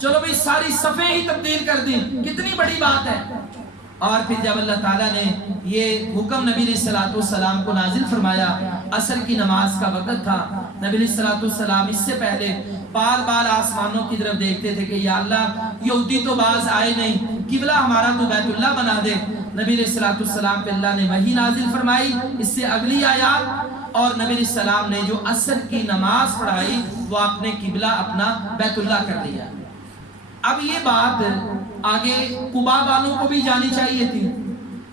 چلو بھئی ساری صفیں ہی تبدیل کر دیں، کتنی بڑی بات ہے۔ اور پھر جب اللہ تعالیٰ نے یہ حکم نبی علیہ السلام کو نازل فرمایا، عصر کی نماز کا وقت تھا، نبی علیہ السلام اس سے پہلے بار بار آسمانوں کی طرف دیکھتے تھے کہ یا اللہ یہودی تو باز آئے نہیں، قبلہ ہمارا تو بیت اللہ بنا دے۔ نبی علیہ السلام پہ اللہ نے وحی نازل فرمائی، اس سے اگلی آیات، اور نبی علیہ السلام نے جو عصر کی نماز پڑھائی وہ آپ نے قبلہ اپنا بیت اللہ کر لیا۔ اب یہ بات آگے قبا والوں کو بھی جانی چاہیے تھی،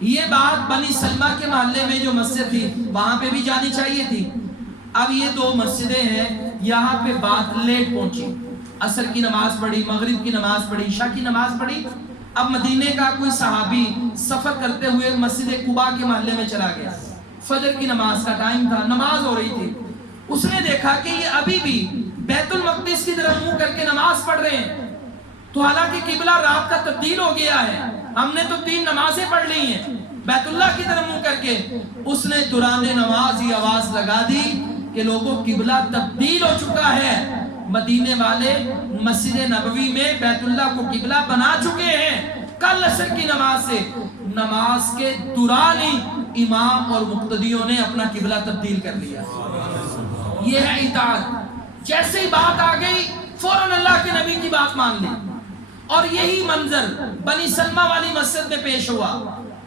یہ بات بنی سلمہ کے محلے میں جو مسجد تھی وہاں پہ بھی جانی چاہیے تھی۔ اب یہ دو مسجدیں ہیں، یہاں پہ بات لیٹ پہنچی، عصر کی نماز پڑھی، مغرب کی نماز پڑھی، عشاء کی نماز پڑھی۔ اب مدینے کا کوئی صحابی سفر کرتے ہوئے مسجد قبا کے محلے میں چلا گیا، فجر کی نماز کا ٹائم تھا، نماز ہو رہی تھی، اس نے دیکھا کہ یہ ابھی بھی بیت المقدس کی طرف منہ کر کے نماز پڑھ رہے ہیں، تو حالانکہ قبلہ رات کا تبدیل ہو گیا ہے، ہم نے تو 3 نمازیں پڑھ لی ہیں بیت اللہ کی طرف منہ کر کے۔ اس نے دوران نماز ہی آواز لگا دی کہ لوگوں قبلہ تبدیل ہو چکا ہے، مدینے والے مسجد نبوی میں بیت اللہ کو قبلہ بنا چکے ہیں۔ کل عصر کی نماز سے نماز کے دوران ہی امام اور مقتدیوں نے اپنا قبلہ تبدیل کر لیا۔ یہ ہے اطاعت، جیسے ہی بات آ گئی فوراً اللہ کے نبی کی بات مان لی۔ اور یہی منظر بنی سلمہ والی مسجد میں پیش ہوا،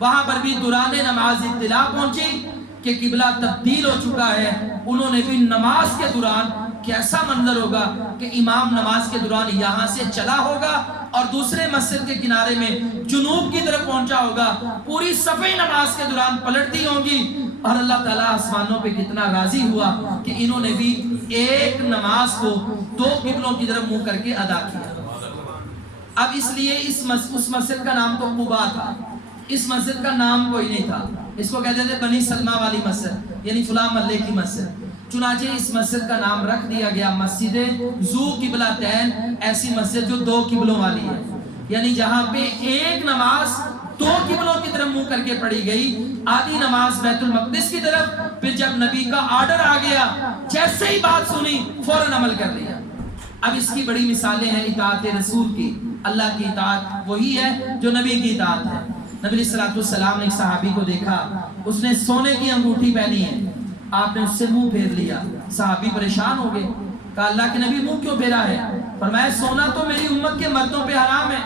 وہاں پر بھی دوران نماز اطلاع پہنچی کہ قبلہ تبدیل ہو چکا ہے۔ انہوں نے بھی نماز کے دوران، کیسا منظر ہوگا کہ امام نماز کے دوران یہاں سے چلا ہوگا اور دوسرے مسجد کے کنارے میں جنوب کی طرف پہنچا ہوگا، پوری صفیں نماز کے دوران پلٹتی ہوں گی، اور اللہ تعالیٰ آسمانوں پہ کتنا راضی ہوا کہ انہوں نے بھی ایک نماز کو 2 قبلوں کی طرف منہ کر کے ادا کیا۔ اب اس لیے اس مسجد کا نام تو قبا تھا، اس مسجد کا نام کوئی نہیں تھا، اس کو کہتے تھے بنی سلمہ والی مسجد، یعنی فلاں محلے کی مسجد۔ چنانچہ اس مسجد کا نام رکھ دیا گیا مسجد ذو قبلتین، ایسی مسجد جو 2 قبلوں والی ہے، یعنی جہاں پہ ایک نماز 2 قبلوں کی طرف منہ کر کے پڑھی گئی، آدھی نماز بیت المقدس کی طرف، پھر جب نبی کا آرڈر آ گیا جیسے ہی بات سنی فوراً عمل کر لیا۔ اب اس کی بڑی مثالیں ہیں اطاعت رسول کی، اللہ کی اطاعت وہی ہے جو نبی کی اطاعت ہے۔ نبی علیہ السلام نے ایک صحابی کو دیکھا، اس نے سونے کی انگوٹھی پہنی ہے، آپ نے اس سے منہ پھیر لیا، صحابی پریشان ہو گئے، کہا اللہ کے نبی منہ کیوں پھیرا ہے؟ فرمایا سونا تو میری امت کے مردوں پہ حرام ہے،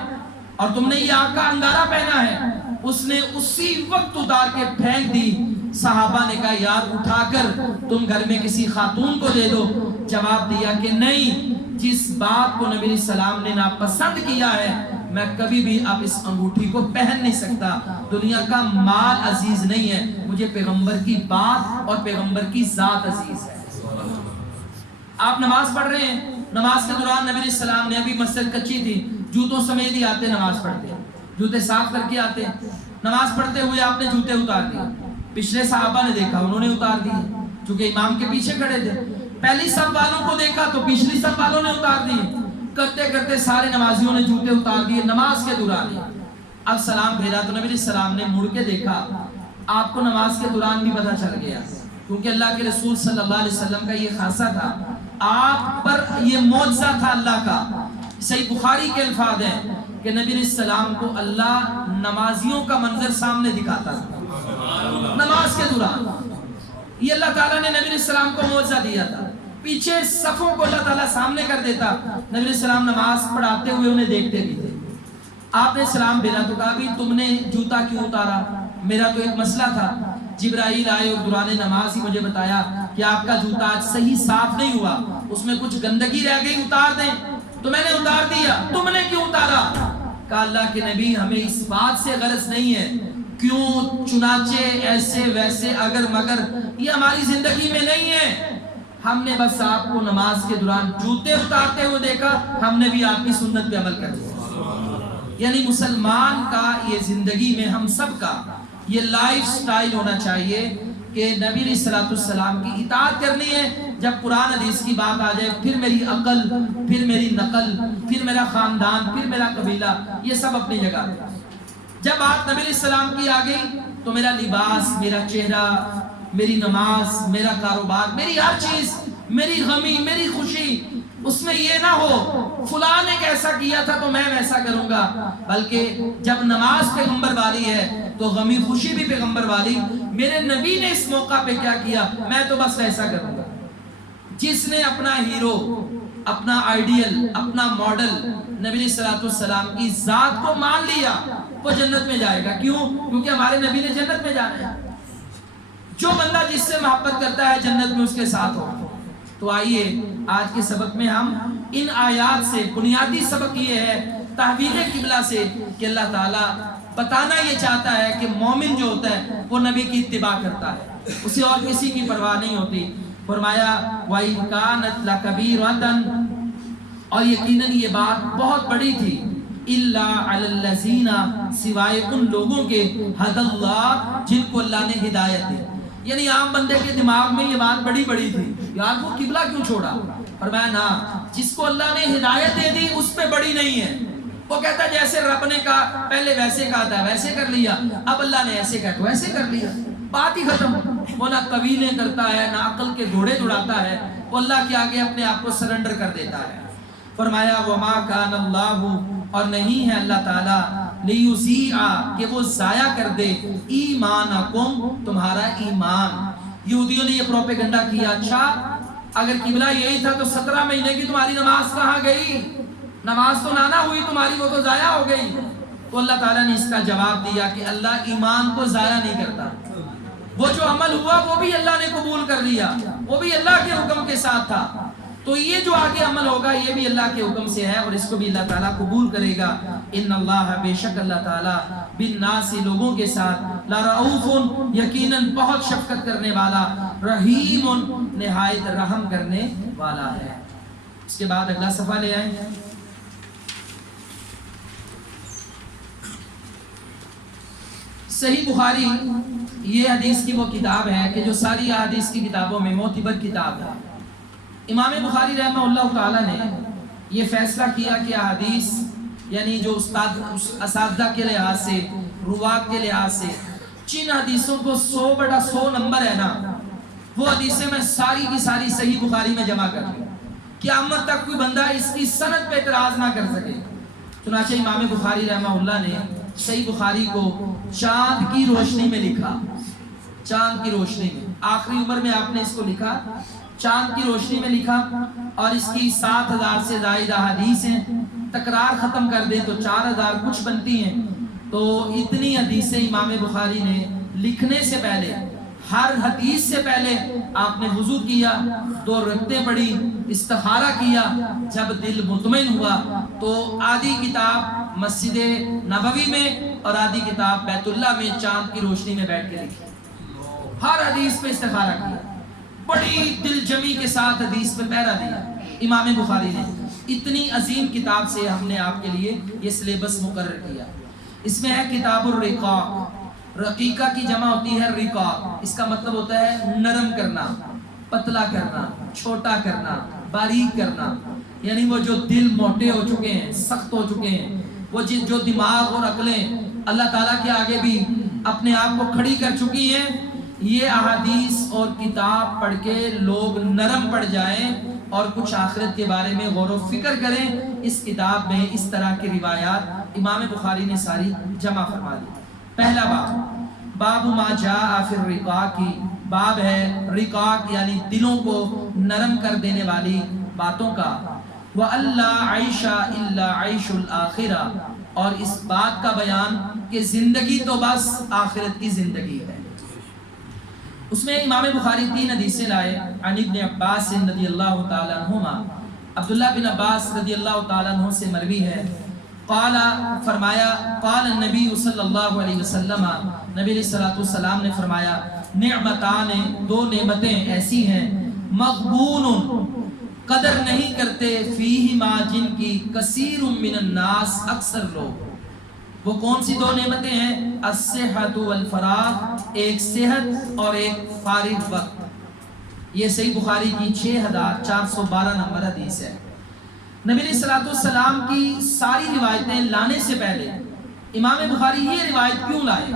اور تم نے یہ آگ کا انگارہ پہنا ہے۔ اس نے اسی وقت اتار کے پھینک دی۔ صحابہ نے کہا یار اٹھا کر تم گھر میں کسی خاتون کو دے دو۔ جواب دیا کہ نہیں، جس بات کو نبی علیہ السلام نے ناپسند کیا ہے میں کبھی بھی اب اس انگوٹھی کو پہن نہیں سکتا، دنیا کا مال عزیز نہیں ہے، مجھے پیغمبر کی بات اور پیغمبر کی ذات عزیز ہے۔ آپ نماز پڑھ رہے ہیں، نماز کے دوران نبی علیہ السلام نے، ابھی مسجد کچی تھی، جوتوں سمیت ہی آتے نماز پڑھتے، جوتے صاف کر کے آتے، نماز پڑھتے ہوئے آپ نے جوتے اتار دیے، پچھلے صحابہ نے دیکھا انہوں نے اتار دیے، چونکہ امام کے پیچھے کھڑے تھے، پہلی صف والوں کو دیکھا تو پچھلی صف والوں نے اتار دیے، کرتے کرتے سارے نمازیوں نے جوتے اتار دیے نماز کے دوران۔ اب سلام بھیجا تو نبی علیہ السلام نے مڑ کے دیکھا، آپ کو نماز کے دوران بھی پتہ چل گیا، کیونکہ اللہ کے رسول صلی اللہ علیہ وسلم کا یہ خاصہ تھا، آپ پر یہ معجزہ تھا اللہ کا۔ صحیح بخاری کے الفاظ ہیں کہ نبی علیہ السلام کو اللہ نمازیوں کا منظر سامنے دکھاتا تھا نماز کے دوران۔ یہ اللہ تعالیٰ نے نبی علیہ السلام کو معجزہ دیا تھا، پیچھے صفوں کو اللہ تعالیٰ سامنے کر دیتا، نبی علیہ السلام نماز پڑھاتے ہوئے انہیں دیکھتے بھی تھے۔ آپ نے سلام بھیجا تو کہا بھی تم نے جوتا کیوں اتارا؟ میرا تو ایک مسئلہ تھا، جبرائیل آئے اور دوران نماز ہی مجھے بتایا کہ آپ کا جوتا آج صحیح صاف نہیں ہوا، اس میں کچھ گندگی رہ گئی، اتار دیں، تو میں نے اتار دیا، تم نے کیوں اتارا؟ کہا اللہ کے نبی ہمیں اس بات سے غرض نہیں ہے، کیوں چنانچہ ایسے ویسے اگر مگر یہ ہماری زندگی میں نہیں ہے، ہم نے بس آپ کو نماز کے دوران جوتے اتارتے ہوئے دیکھا، ہم نے بھی آپ کی سنت پہ عمل کر دیا۔ یعنی مسلمان کا یہ زندگی میں ہم سب کا یہ لائف سٹائل ہونا چاہیے کہ نبی علیہ السلام کی اطاعت کرنی ہے۔ جب قرآن حدیث کی بات آ جائے پھر میری عقل، پھر میری نقل، پھر میرا خاندان، پھر میرا قبیلہ، یہ سب اپنی جگہ۔ جب بات نبی علیہ السلام کی آ گئی تو میرا لباس، میرا چہرہ، میری نماز، میرا کاروبار، میری ہر چیز، میری غمی، میری خوشی، اس میں یہ نہ ہو فلاں نے کیسا کیا تھا تو میں ویسا کروں گا، بلکہ جب نماز پیغمبر والی ہے تو غمی خوشی بھی پیغمبر والی، میرے نبی نے اس موقع پہ کیا کیا میں تو بس ویسا کروں گا۔ جس نے اپنا ہیرو، اپنا آئیڈیل، اپنا ماڈل نبی علیہ الصلوۃ والسلام کی ذات کو مان لیا وہ جنت میں جائے گا۔ کیوں؟ کیونکہ ہمارے نبی نے جنت میں جانا ہے۔ جو بندہ جس سے محبت کرتا ہے جنت میں اس کے ساتھ ہو۔ تو آئیے آج کے سبق میں ہم ان آیات سے بنیادی سبق یہ ہے تحویل قبلہ سے کہ اللہ تعالیٰ بتانا یہ چاہتا ہے کہ مومن جو ہوتا ہے وہ نبی کی اتباع کرتا ہے، اسے اور کسی کی پرواہ نہیں ہوتی۔ فرمایا وَإِن كَانَتْ لَكَبِيرَةً، اور یقیناً یہ بات بہت بڑی تھی، إِلَّا عَلَى الَّذِينَ، سوائے ان لوگوں کے ہدى اللہ جن کو اللہ نے ہدایت دی۔ یعنی عام بندے کے دماغ میں یہ بات بڑی تھی، یار وہ قبلہ کیوں چھوڑا؟ فرمایا نا، جس کو اللہ نے ہدایت دے دی اس پہ بڑی نہیں ہے۔ وہ کہتا ہے جیسے رب نے کہا پہلے ویسے کہا تھا ویسے کر لیا، اب اللہ نے ایسے کہا تو ویسے کر لیا، بات ہی ختم۔ وہ نہ طویلیں کرتا ہے نہ عقل کے گھوڑے دوڑاتا ہے، وہ اللہ کے آگے اپنے آپ کو سرنڈر کر دیتا ہے۔ فرمایا وما کان اللہ، اور نہیں ہے اللہ تعالیٰ لیضیع، کہ وہ ضائع کر دے ایمانکم، تمہارا ایمان۔ یہودیوں نے یہ پروپیگنڈا کیا، اچھا اگر قبلہ یہی تھا تو 17 مہینے کی تمہاری نماز کہاں گئی؟ نماز تو نانا ہوئی تمہاری، وہ تو ضائع ہو گئی۔ تو اللہ تعالیٰ نے اس کا جواب دیا کہ اللہ ایمان کو ضائع نہیں کرتا، وہ جو عمل ہوا وہ بھی اللہ نے قبول کر لیا، وہ بھی اللہ کے حکم کے ساتھ تھا، تو یہ جو آگے عمل ہوگا یہ بھی اللہ کے حکم سے ہے اور اس کو بھی اللہ تعالیٰ قبول کرے گا۔ ان اللہ، بے شک اللہ تعالیٰ، بالناس، لوگوں کے ساتھ، لرؤوف، یقیناً بہت شفقت کرنے والا، رحیم، نہایت رحم کرنے والا ہے۔ اس کے بعد اگلا صفحہ لے آئیں۔ صحیح بخاری یہ حدیث کی وہ کتاب ہے کہ جو ساری حدیث کی کتابوں میں معتبر کتاب ہے۔ امام بخاری رحمہ اللہ تعالیٰ نے یہ فیصلہ کیا کہ حدیث یعنی جو اساتذہ کے لحاظ سے، روات کے لحاظ سے، جن حدیثوں کو 100/100 نمبر ہے نا، وہ حدیثیں میں ساری کی ساری صحیح بخاری میں جمع کر دوں، قیامت تک کوئی بندہ اس کی سند پہ اعتراض نہ کر سکے۔ چنانچہ امام بخاری رحمہ اللہ نے صحیح بخاری کو چاند کی روشنی میں لکھا، چاند کی روشنی میں، آخری عمر میں آپ نے اس کو لکھا، چاند کی روشنی میں لکھا، اور اس کی 7000 سے زائد حدیث ہیں، تکرار ختم کر دیں تو 4000 کچھ بنتی ہیں۔ تو اتنی حدیثیں امام بخاری نے لکھنے سے پہلے، ہر حدیث سے پہلے آپ نے وضو کیا، 2 رکعتیں پڑھی، استخارہ کیا، جب دل مطمئن ہوا تو آدھی کتاب مسجد نبوی میں اور آدھی کتاب بیت اللہ میں چاند کی روشنی میں بیٹھ کے لکھی، ہر حدیث پہ استخارہ کیا، بڑی دل جمی کے ساتھ حدیث پہ پہرا دیا امام بخاری نے۔ اتنی عظیم کتاب سے ہم نے آپ کے لیے یہ سلیبس مقرر کیا۔ اس میں ہے کتاب الرقاق، رقیقہ کی جمع ہوتی ہے رقاق، اس کا مطلب ہوتا ہے نرم کرنا، پتلا کرنا، چھوٹا کرنا، باریک کرنا، یعنی وہ جو دل موٹے ہو چکے ہیں، سخت ہو چکے ہیں، وہ جو دماغ اور عقلیں اللہ تعالیٰ کے آگے بھی اپنے آپ کو کھڑی کر چکی ہیں، یہ احادیث اور کتاب پڑھ کے لوگ نرم پڑ جائیں اور کچھ آخرت کے بارے میں غور و فکر کریں۔ اس کتاب میں اس طرح کی روایات امام بخاری نے ساری جمع فرما دی۔ پہلا باب، باب ما جاء فی الرقاق، باب ہے رقاق یعنی دلوں کو نرم کر دینے والی باتوں کا۔ وَأَلَّا عَيْشَ إِلَّا عَيْشُ الْآخِرَةِ، اور اس بات کا بیان کہ زندگی تو بس آخرت کی زندگی ہے۔ اس میں امام بخاری 3 حدیثیں لائے۔ عن ابن عباس رضی اللہ تعالیٰ عنہما، عبداللہ بن عباس رضی اللہ تعالیٰ عنہ سے مروی ہے، قال، فرمایا، قال النبی صلی اللہ علیہ وسلم، نبی علیہ الصلوۃ والسلام نے فرمایا، نعمتان، 2 نعمتیں ایسی ہیں، مغبون، قدر نہیں کرتے، فیہما، جن کی، کثیر من الناس، اکثر لوگ۔ وہ کون سی 2 نعمتیں ہیں؟ الصحت والفراغ، ایک صحت اور ایک فارغ وقت۔ یہ صحیح بخاری کی 6412 نمبر حدیث ہے۔ نبی علیہ الصلوۃ والسلام کی ساری روایتیں لانے سے پہلے امام بخاری یہ روایت کیوں لائے؟